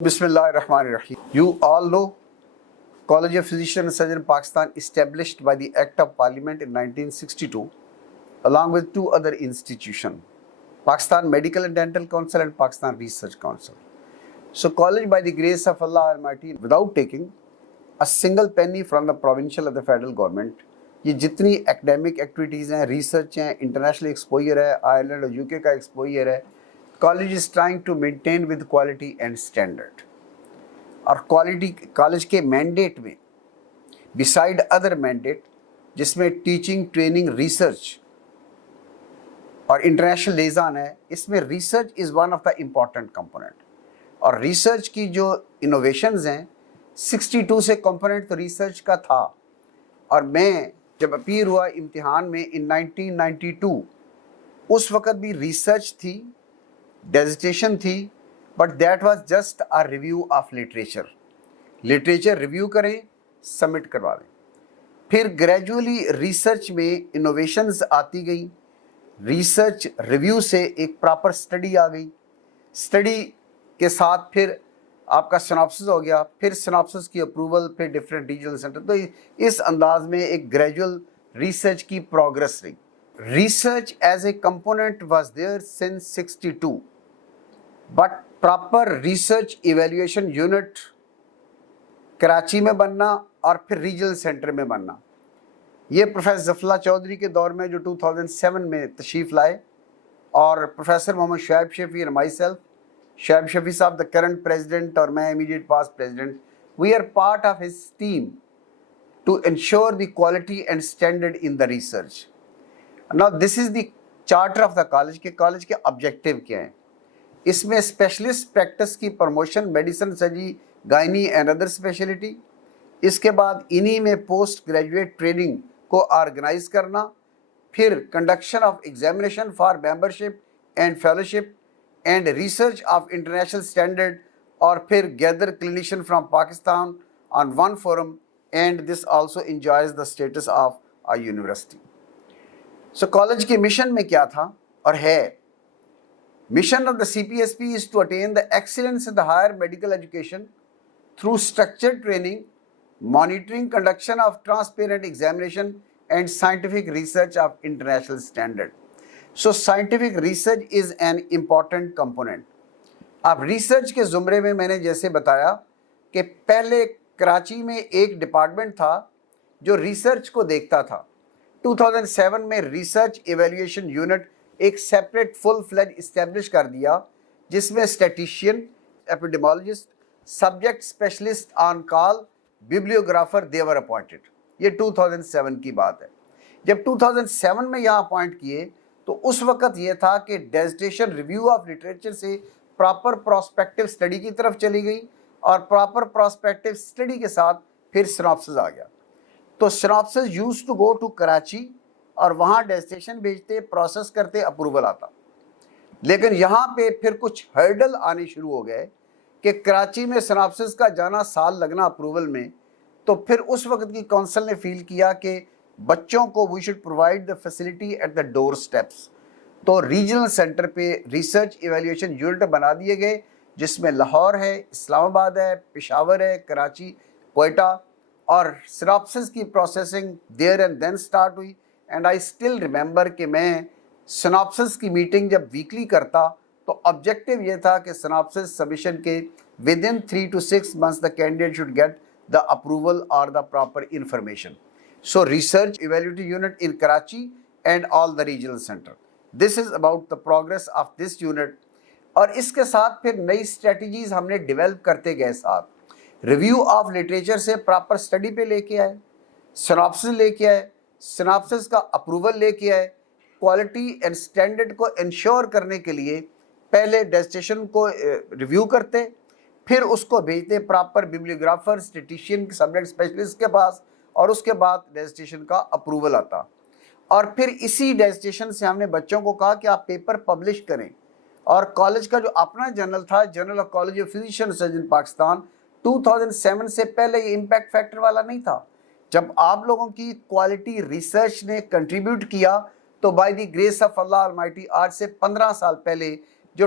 Bismillahirrahmanirrahim. You all know College of Physicians and Surgeons in Pakistan established by the Act of Parliament in 1962 along with two other institutions, Pakistan Medical and Dental Council and Pakistan Research Council. So college, by the grace of Allah Almighty, without taking a single penny from the provincial or the federal government, یہ جتنی academic activities ہیں, research ہیں, international exposure ہے, Ireland اور UK کا exposure ہے, college is trying to maintain with quality and standard. اور quality college کے mandate میں beside other mandate جس میں teaching, training, research اور international liaison ہے, اس میں research is one of the important component. اور research کی جو innovations ہیں 62 سے component تو research کا تھا. اور میں جب اپیئر ہوا امتحان میں in 1992 اس وقت بھی ریسرچ تھی, ڈیزیٹیشن تھی, but that was just a review of literature. Literature review کریں, سبمٹ کروا دیں. پھر گریجولی ریسرچ میں انوویشنز آتی گئیں, ریسرچ ریویو سے ایک پراپر اسٹڈی آ گئی, اسٹڈی کے ساتھ پھر آپ کا سناپسس ہو گیا, پھر سناپسس کی اپروول, پھر ڈفرینٹ ریجنل سینٹر. تو اس انداز میں ایک گریجول ریسرچ کی پروگرس رہی. Research as a component was there since 62 but proper research evaluation unit Karachi میں بننا اور پھر ریجنل سینٹر میں بننا, یہ پروفیسر ظفر اللہ چودھری کے دور میں جو 2007 میں تشریف لائے, اور پروفیسر محمد شعیب شفیع اور مائی سیلف, شعیب شفیع صاحب دا کرنٹ پریزیڈنٹ اور میں immediate past president, we are part of his team to ensure the quality and standard in the research. Now this is the charter of the college کہ college کے objective کیا ہیں. اس میں specialist practice کی promotion, medicine, surgery, gynae and other specialty. اس کے بعد انہی میں پوسٹ گریجویٹ ٹریننگ کو آرگنائز کرنا, پھر conduction of examination for membership and fellowship and research of international standard, اور پھر gather clinician from Pakistan on one forum, and this also enjoys the status of a university. So college کے mission میں کیا تھا اور ہے؟ Mission of the C P S P is to attain the excellence in the higher medical education through structured training, monitoring, conduction of transparent examination and scientific research of international standard. So scientific research is an important component. اب research کے زمرے میں میں نے جیسے بتایا کہ پہلے کراچی میں ایک ڈپارٹمنٹ تھا جو ریسرچ کو دیکھتا تھا. 2007 میں ریسرچ ایویلیویشن یونٹ ایک سیپریٹ فل فلیج اسٹیبلش کر دیا, جس میں اسٹیٹیشین, ایپیڈیمولوجسٹ, سبجیکٹ اسپیشلسٹ آن کال, بیبلیوگرافر دے ور اپوائنٹڈ. یہ 2007 کی بات ہے. جب 2007 میں یہاں اپوائنٹ کیے تو اس وقت یہ تھا کہ ڈیزیٹیشن ریویو آف لٹریچر سے پراپر پراسپیکٹیو اسٹڈی کی طرف چلی گئی, اور پراپر پراسپیکٹیو اسٹڈی کے ساتھ پھر سناپسس آ گیا. تو synopsis use to go to Karachi, اور وہاں ڈیزیٹیشن بھیجتے, پروسیس کرتے, اپروول آتا. لیکن یہاں پہ پھر کچھ ہرڈل آنے شروع ہو گئے کہ کراچی میں سناپسس کا جانا, سال لگنا اپروول میں. تو پھر اس وقت کی کونسل نے فیل کیا کہ بچوں کو we should provide the facility at the doorsteps. تو ریجنل سینٹر پہ ریسرچ ایویلیویشن یونٹ بنا دیے گئے, جس میں لاہور ہے, اسلام آباد ہے, پشاور ہے, کراچی, کوئٹہ, اور سناپسس کی processing there and then start ہوئی. اینڈ آئی اسٹل ریممبر کہ میں سناپسس کی میٹنگ جب ویکلی کرتا تو آبجیکٹیو یہ تھا کہ سناپسس سبمیشن کے within 3 to 6 months the candidate should get the approval اور the proper information. So research ایویلیویٹی unit in Karachi and all the regional centre, this is about the progress of this unit. اور اس کے ساتھ پھر نئی strategies ہم نے ڈیولپ کرتے گئے. ساتھ ریویو آف لٹریچر سے پراپر اسٹڈی پہ لے کے آئے, سناپسس لے کے آئے, سناپسس کا اپروول لے کے آئے. کوالٹی اینڈ اسٹینڈرڈ کو انشور کرنے کے لیے پہلے ڈیزیٹیشن کو ریویو کرتے, پھر اس کو بھیجتے پراپر بیبلیوگرافر, اسٹیٹیشین, سبجیکٹ اسپیشلسٹ کے پاس, اور اس کے بعد ڈیزیٹیشن کا اپروول آتا. اور پھر اسی ڈیزیٹیشن سے ہم نے بچوں کو کہا کہ آپ پیپر پبلش کریں. اور کالج کا جو اپنا جرنل تھا, journal of college of physician and surgeon Pakistan, 2007 سے پہلے یہ امپیکٹ فیکٹر والا نہیں تھا. جب آپ لوگوں کی کوالٹی ریسرچ نے کنٹریبیوٹ کیا تو by the grace of Allah Almighty آج سے 15 سال پہلے جو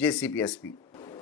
JCPSP।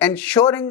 ensuring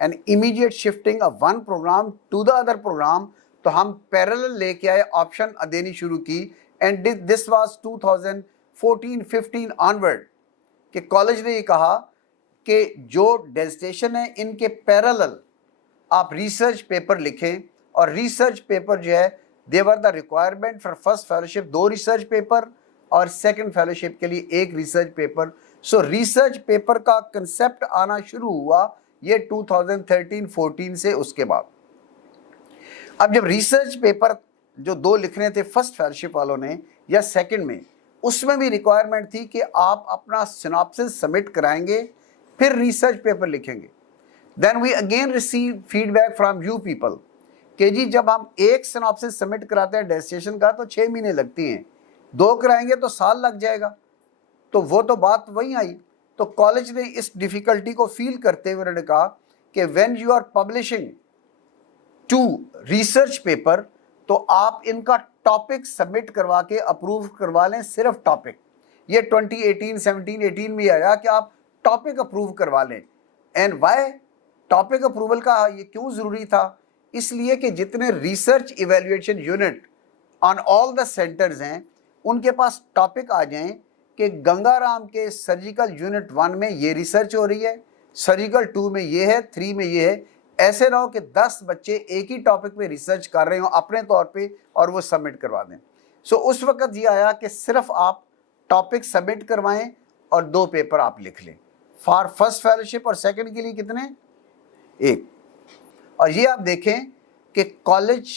and immediate shifting of one program to the other program, تو ہم parallel لے کے آئے, آپشن دینی شروع کی. and this was 2014-15 onward کہ کالج نے یہ کہا کہ جو ڈیزیٹیشن ہے ان کے پیرالل آپ ریسرچ پیپر لکھیں, اور ریسرچ پیپر جو ہے they were the requirement for first fellowship 2 research paper اور سیکنڈ فیلوشپ کے لیے 1 research paper. So research paper کا کنسیپٹ آنا شروع ہوا یہ 2013-14 سے. اس کے بعد اب جب ریسرچ پیپر جو 2 لکھنے تھے فرسٹ فیلوشپ والوں نے یا سیکنڈ میں, اس میں بھی ریکوائرمنٹ تھی کہ آپ اپنا سناپسس سبمٹ کرائیں گے پھر ریسرچ پیپر لکھیں گے. Then we again receive feedback from you people کہ جی جب ہم ایک سناپسس سبمٹ کراتے ہیں ڈیزیٹیشن کا تو 6 مہینے لگتی ہیں, 2 کرائیں گے تو سال لگ جائے گا. تو وہ تو بات وہیں آئی. تو کالج نے اس ڈیفیکلٹی کو فیل کرتے ہوئے انہوں نے کہا کہ when you are publishing 2 research paper تو آپ ان کا ٹاپک سبمٹ کروا کے اپروو کروا لیں, صرف ٹاپک. یہ 2018-17-18 میں آیا کہ آپ ٹاپک اپروو کروا لیں. اینڈ وائی ٹاپک اپروول کا یہ کیوں ضروری تھا؟ اس لیے کہ جتنے ریسرچ ایویلویشن یونٹ آن آل دا سینٹرز ہیں ان کے پاس ٹاپک آ جائیں کہ گنگا رام کے سرجیکل یونٹ 1 میں یہ ریسرچ ہو رہی ہے, سرجیکل 2 میں یہ ہے, 3 میں یہ ہے. ایسے نہ ہو کہ 10 بچے ایک ہی ٹاپک پہ ریسرچ کر رہے ہوں اپنے طور پہ اور وہ سبمٹ کروا دیں. سو اس وقت یہ آیا کہ صرف آپ ٹاپک سبمٹ کروائیں اور 2 پیپر آپ لکھ لیں. فار فرسٹ فیلوشپ اور سیکنڈ کے لیے کتنے؟ 1. اور یہ آپ دیکھیں کہ کالج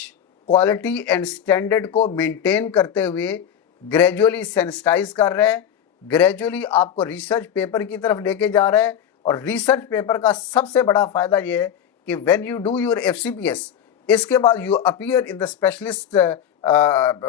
کوالٹی اینڈ سٹینڈرڈ کو مینٹین کرتے ہوئے گریجولی سینسٹائز کر رہا ہے, گریجولی آپ کو ریسرچ پیپر کی طرف لے کے جا رہا ہے. اور ریسرچ پیپر کا سب سے بڑا فائدہ یہ ہے کہ when you do your FCPS, اس کے بعد you appear in the specialist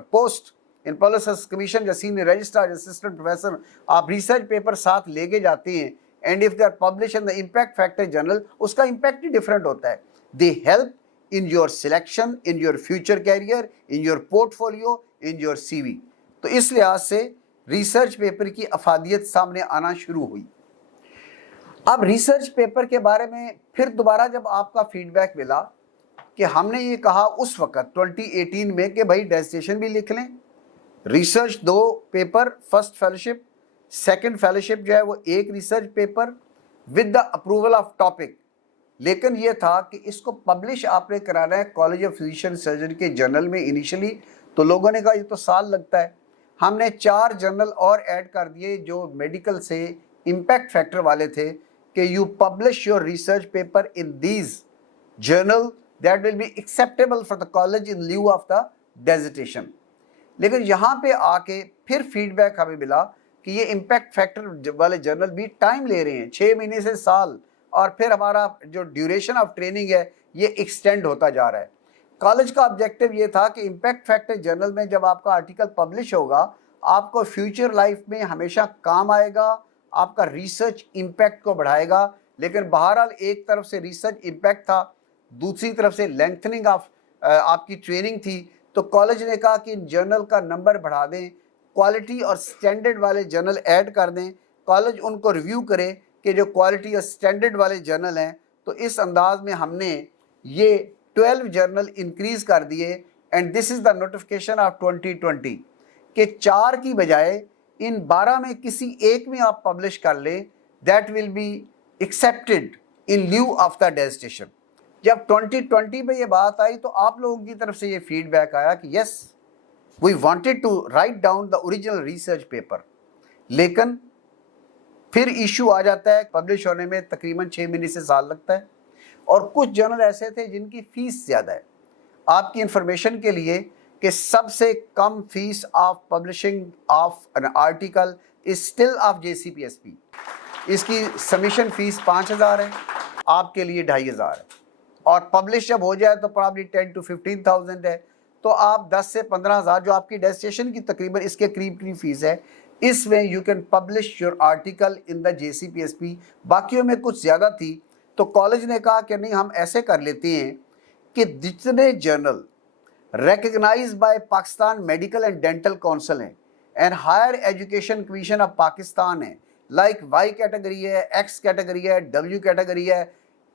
post in public service commission یا سینئر رجسٹرار یا اسسٹنٹ پروفیسر, آپ ریسرچ پیپر ساتھ لے کے جاتے ہیں. And if they are publish in the impact factor journal, اس کا امپیکٹ ہی ڈفرینٹ ہوتا ہے. They help in your selection, in your future career, in your portfolio, in your CV. تو اس لحاظ سے ریسرچ پیپر کی افادیت سامنے آنا شروع ہوئی. اب ریسرچ پیپر کے بارے میں پھر دوبارہ جب آپ کا فیڈ بیک ملا کہ ہم نے یہ کہا اس وقت 2018 میں کہ بھائی ڈیزیٹیشن بھی لکھ لیں, research 2 paper first fellowship, second fellowship جو ہے وہ 1 research paper with the approval of topic. لیکن یہ تھا کہ اس کو پبلش آپ نے کرانا ہے کالج آف فزیشین سرجن کے جرنل میں انیشلی, تو لوگوں نے کہا یہ تو سال لگتا ہے. ہم نے 4 جرنل اور ایڈ کر دیے جو میڈیکل سے امپیکٹ فیکٹر والے تھے کہ you publish your research paper in these journal that will be acceptable for the college in lieu of the dissertation. لیکن یہاں پہ آ کے پھر فیڈ بیک ہمیں ملا کہ یہ امپیکٹ فیکٹر والے جرنل بھی ٹائم لے رہے ہیں, 6 مہینے سے سال, اور پھر ہمارا جو ڈیوریشن آف ٹریننگ ہے یہ ایکسٹینڈ ہوتا جا رہا ہے. کالج کا آبجیکٹیو یہ تھا کہ امپیکٹ فیکٹر جرنل میں جب آپ کا آرٹیکل پبلش ہوگا آپ کو فیوچر لائف میں ہمیشہ کام آئے گا, آپ کا ریسرچ امپیکٹ کو بڑھائے گا. لیکن بہرحال ایک طرف سے ریسرچ امپیکٹ تھا, دوسری طرف سے لینتھننگ آف آپ کی ٹریننگ تھی. تو کالج نے کہا کہ ان جرنل کا نمبر بڑھا دیں, کوالٹی اور سٹینڈرڈ والے جرنل ایڈ کر دیں, کالج ان کو ریویو کرے کہ جو کوالٹی اور سٹینڈرڈ والے جرنل ہیں. تو اس انداز میں ہم نے یہ 12 جرنل انکریز کر دیے. And this is the notification of 2020 کہ 4 کی بجائے ان 12 میں کسی ایک میں آپ پبلش کر لیں, that will be accepted in lieu of the dissertation. جب 2020 میں یہ بات آئی تو آپ لوگوں کی طرف سے یہ فیڈ بیک آیا کہ yes we wanted to write down the original research paper. لیکن پھر ایشو آ جاتا ہے پبلش ہونے میں تقریباً 6 مہینے سے سال لگتا ہے. اور کچھ جرنل ایسے تھے جن کی فیس زیادہ ہے. آپ کی انفارمیشن کے لیے کہ سب سے کم fee of publishing of an article is still of JCPSP. اس کی سمیشن فیس 5,000 ہے, آپ کے لیے 2,500 ہے. اور پبلش جب ہو جائے تو پرابلی 10 to 15,000 ہے. تو آپ 10 سے 15,000 جو آپ کی ڈیسٹیشن کی تقریباً اس کے قریب کی فیس ہے, اس میں you can publish your article in the JCPSP. باقیوں میں کچھ زیادہ تھی. تو کالج نے کہا کہ نہیں, ہم ایسے کر لیتے ہیں کہ جتنے journal recognize by Pakistan medical and dental council ہیں and higher education commission of Pakistan ہے, لائک وائی کیٹیگری ہے, ایکس کیٹیگری ہے, ڈبلیو کیٹیگری ہے,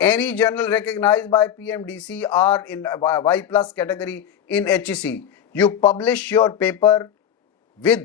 any journal recognized by PMDC or in Y+ category in HEC, you publish your paper with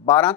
12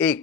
1।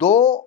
2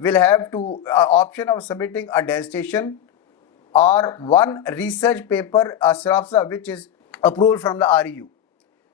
will have to option of submitting a dissertation or 1 research paper synopsis which is approved from the REU.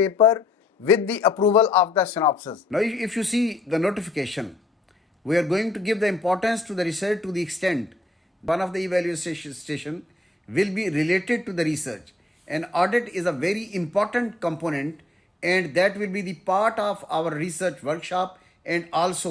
paper with the approval of the synopsis. Now if you see the notification, we are going to give the importance to the research to the extent one of the evaluation will be related to the research, and audit is a very important component, and that will be the part of our research workshop and also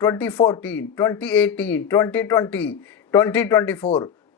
2014, 2018, 2020, 2024,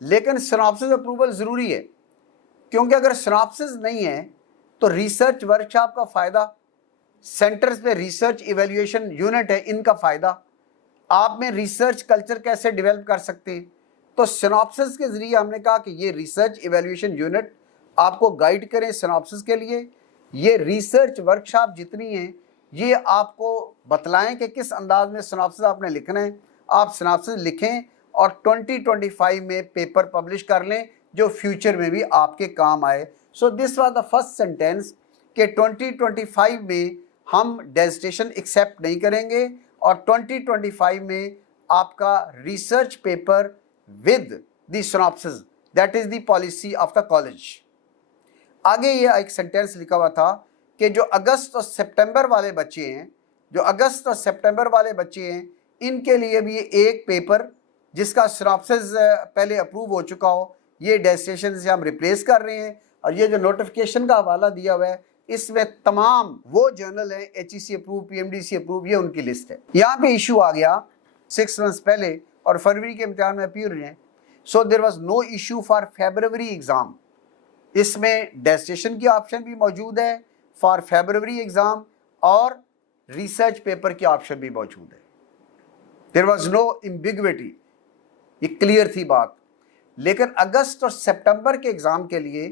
لیکن سناپسس approval ضروری ہے، کیونکہ اگر سناپسس نہیں ہے تو research workshop کا فائدہ، سینٹرز پہ ریسرچ ایویلیویشن یونٹ ہے ان کا فائدہ، آپ میں ریسرچ کلچر کیسے ڈیولپ کر سکتے ہیں. تو سناپسس کے ذریعے ہم نے کہا کہ یہ ریسرچ ایویلیویشن یونٹ آپ کو گائیڈ کریں سناپسس کے لیے. یہ ریسرچ ورکشاپ جتنی ہیں یہ آپ کو بتلائیں کہ کس انداز میں سناپسس آپ نے لکھنا ہے. آپ سناپسس لکھیں اور 2025 میں پیپر پبلش کر لیں جو فیوچر میں بھی آپ کے کام آئے. So this was the first sentence کہ 2025 میں ہم ڈیزیٹیشن ایکسیپٹ نہیں کریں گے اور 2025 میں آپ کا research paper with the synopsis, that is the policy of the college. آگے یہ ایک سینٹینس لکھا ہوا تھا کہ جو اگست اور سپٹمبر والے بچے ہیں، جو اگست اور سپٹمبر والے بچے ہیں ان کے لیے بھی ایک پیپر جس کا سناپسس پہلے اپروو ہو چکا ہو، یہ ڈیزیٹیشن سے ہم ریپلیس کر رہے ہیں. اور یہ جو نوٹیفیکیشن کا حوالہ دیا ہوا ہے اس میں تمام وہ جرنل ہیں H E C approve, P M D C approve, یہ ان کی لسٹ ہے. یہاں پہ ایشو آ گیا 6 months پہلے اور فروری کے امتحان میں اپیئر ہوئے ہیں. So there was no issue for February exam. اس میں ڈیزیٹیشن کی آپشن بھی موجود ہے فار فیبروری ایگزام اور ریسرچ پیپر کی آپشن بھی موجود ہے. دیر واز نو ایمبیگوٹی، یہ کلیئر تھی بات. لیکن اگست اور سپٹمبر کے ایگزام کے لیے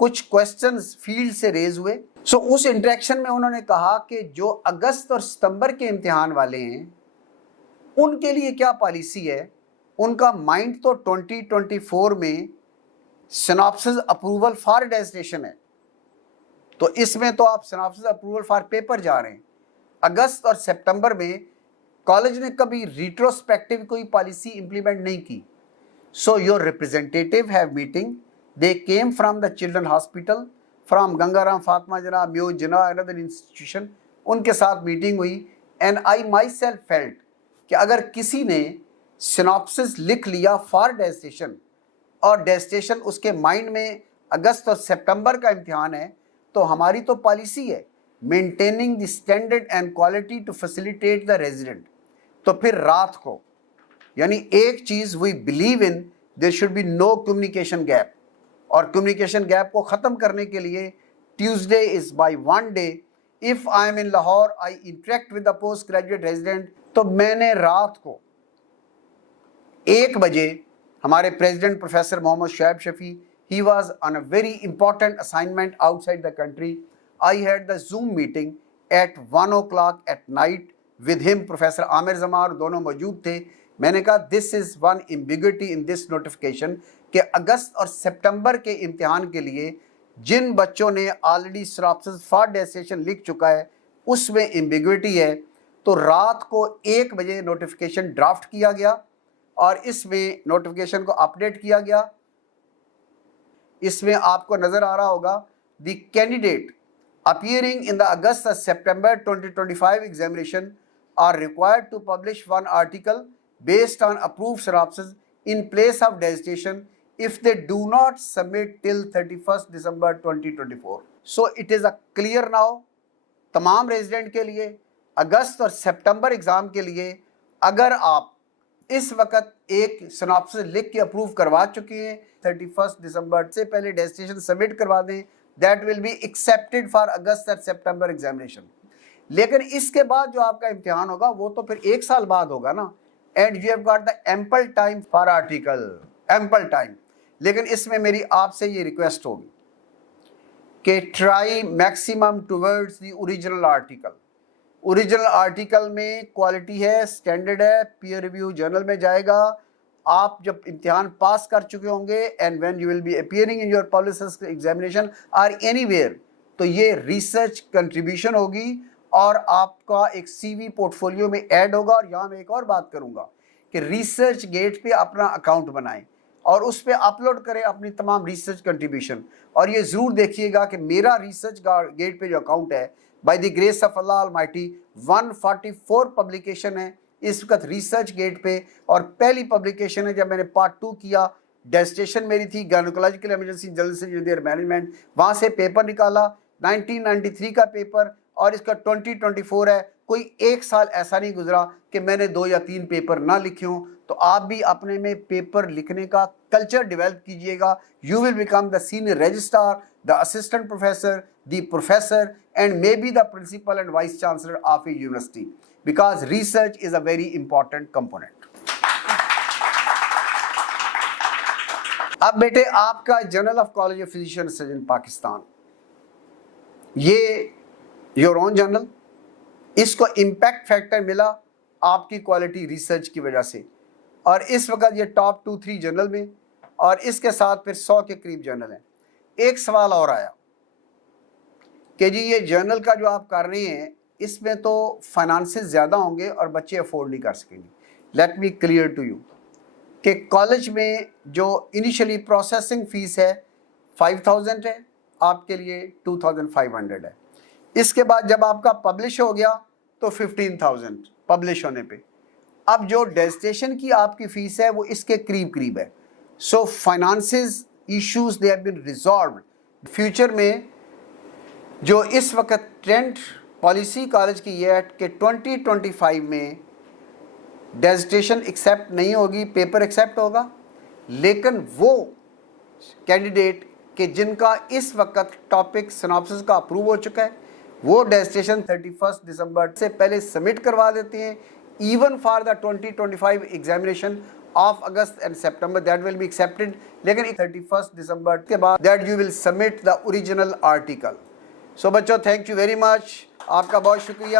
کچھ کوسچنز فیلڈ سے ریز ہوئے. سو اس انٹریکشن میں انہوں نے کہا کہ جو اگست اور ستمبر کے امتحان والے ہیں ان کے لیے کیا پالیسی ہے. ان کا مائنڈ تو 2024 میں سناپسس اپروول فار ڈیزیٹیشن ہے، تو اس میں تو آپ سناپسس اپروول فار پیپر جا رہے ہیں. اگست اور سپٹمبر میں کالج نے کبھی ریٹروسپیکٹیو کوئی پالیسی امپلیمنٹ نہیں کی. So your representative have meeting, they came from the children hospital, from Ganga Ram Fatima Jinnah, Mayo Jinnah, اندر انسٹیٹیوشن، ان کے ساتھ میٹنگ ہوئی. And I myself felt کہ اگر کسی نے سناپسس لکھ لیا فار ڈیزیٹیشن اور ڈیزیٹیشن اس کے مائنڈ میں اگست اور سپٹمبر کا امتحان ہے، تو ہماری تو پالیسی ہے maintaining the standard and quality to facilitate the resident. تو پھر رات کو یعنی ایک چیز we believe in there should be no communication gap, اور کمیونیکیشن گیپ کو ختم کرنے کے لیے Tuesday is by one day. If I am in Lahore I interact with the post graduate resident, تو میں نے رات کو 1 بجے ہمارے president professor Muhammad Shoaib Shafi, he was on a very important assignment outside the country. I had the Zoom meeting at 1 o'clock at night with him, professor Aamir Zamar دونوں موجود تھے. میں نے کہا this is one ambiguity in this notification کہ اگست اور September کے امتحان کے لیے جن بچوں نے آلریڈی سناپسس فار ڈیزیٹیشن لکھ چکا ہے اس میں ایمبیگوٹی ہے. تو رات کو 1 بجے نوٹیفیکیشن ڈرافٹ کیا گیا اور اس میں نوٹیفیکیشن کو اپڈیٹ کیا گیا. اس میں آپ کو نظر آ رہا ہوگا دی candidate appearing in the August اور September 2025 examination are required to publish one article based on approved synopsis in place of dissertation if they do not submit till 31st December 2024. So it is a clear now تمام resident کے لیے اگست اور September exam کے لیے اگر آپ اس وقت ایک سناپسس لکھ کے اپروو کروا چکے ہیں 31 دسمبر سے پہلے ڈیزیٹیشن سبمٹ کروا دیں، that will be accepted for August اور سپٹمبر ایگزامینیشن. لیکن اس کے بعد جو آپ کا امتحان ہوگا وہ تو پھر 1 سال بعد ہوگا نا. And you have got the ample time for article, ample time. لیکن اس میں میری آپ سے یہ ریکویسٹ ہوگی کہ try maximum towards the original article. Original article میں کوالٹی ہے، اسٹینڈرڈ ہے، پیئر ریویو جرنل میں جائے گا. آپ جب امتحان پاس کر چکے ہوں گے and when you will be appearing in your publicist examination or anywhere, تو یہ ریسرچ کنٹریبیوشن ہوگی اور آپ کا ایک سی وی پورٹ فولیو میں ایڈ ہوگا. اور یہاں میں ایک اور بات کروں گا کہ ریسرچ گیٹ پہ اپنا اکاؤنٹ بنائیں اور اس پہ اپلوڈ کریں اپنی تمام ریسرچ کنٹریبیوشن. اور یہ ضرور دیکھیے گا کہ میرا ریسرچ گیٹ پہ جو اکاؤنٹ ہے by the grace of Allah Almighty 144 publication ہے اس وقت ریسرچ گیٹ پہ. اور پہلی پبلیکیشن ہے جب میں نے پارٹ 2 کیا، ڈیزیٹیشن میری تھی گائنوکولوجیکل ایمرجنسی جنرل سے مینجمنٹ، وہاں سے پیپر نکالا 1993 کا پیپر اور اس کا 2024 ہے. کوئی 1 سال ایسا نہیں گزرا کہ میں نے 2 یا 3 پیپر نہ لکھے ہوں. تو آپ بھی اپنے میں پیپر لکھنے کا کلچر ڈیولپ کیجئے گا. You will become the senior registrar, the assistant professor, the professor, and may be the principal and vice chancellor of a university, because research is a very important component. اب بیٹے آپ کا journal of college of physician and surgeon Pakistan, یہ your own general, اس کو impact factor ملا آپ کی quality research کی وجہ سے, اور اس وقت یہ ٹاپ 2-3 جرنل میں, اور اس کے ساتھ پھر 100 کے قریب جرنل ہیں. ایک سوال اور آیا کہ جی یہ جرنل کا جو آپ کر رہے ہیں اس میں تو فائنانسز زیادہ ہوں گے اور بچے افورڈ نہیں کر سکیں گے. Let me clear to you کہ کالج میں جو انیشلی پروسیسنگ فیس ہے 5000 ہے, آپ کے لیے 2500 ہے. اس کے بعد جب آپ کا پبلش ہو گیا تو 15000 پبلش ہونے پہ. اب جو ڈیزیٹیشن کی آپ کی فیس ہے وہ اس کے قریب ہے. So finances issues they have been resolved. Future میں جو اس وقت ٹرینڈ پالیسی کالج کی یہ ہے کہ 2025 میں ڈیزیٹیشن ایکسیپٹ نہیں ہوگی, پیپر ایکسیپٹ ہوگا, لیکن وہ کینڈیڈیٹ کہ جن کا اس وقت ٹاپک سناپسس کا اپروو ہو چکا ہے وہ ڈیزیٹیشن 31 دسمبر سے پہلے سبمٹ کروا دیتے ہیں. Even for the 2025 examination of August and September that will be accepted, لیکن 31 دسمبر کے بعد that you will submit the original article. So بچوں تھینک یو ویری مچ, آپ کا بہت شکریہ.